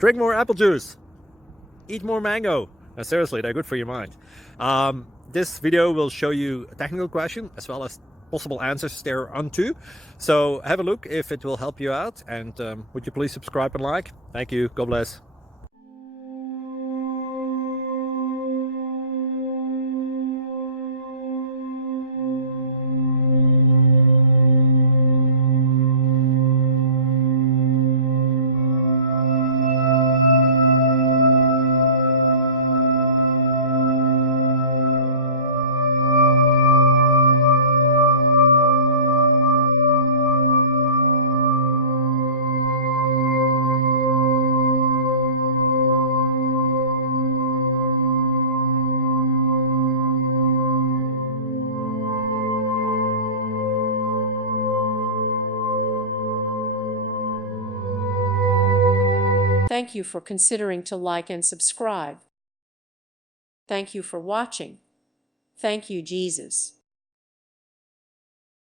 Drink more apple juice. Eat more mango. No, seriously, they're good for your mind. This video will show you a technical question as well as possible answers thereunto. So have a look if it will help you out, and would you please subscribe and like? Thank you. God bless. Thank you for considering to like and subscribe. Thank you for watching. Thank you, Jesus.